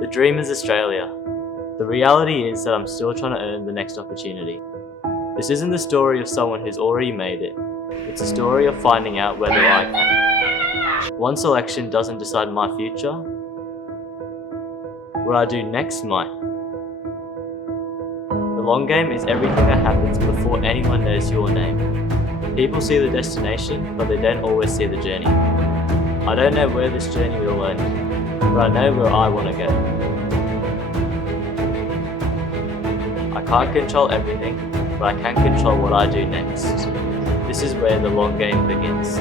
The dream is Australia. The reality is that I'm still trying to earn the next opportunity. This isn't the story of someone who's already made it. It's a story of finding out whether I can. One selection doesn't decide my future. What I do next might. The long game is everything that happens before anyone knows your name. People see the destination, but they don't always see the journey. I don't know where this journey will end, but I know where I want to go. I can't control everything, but I can control what I do next. This is where the long game begins.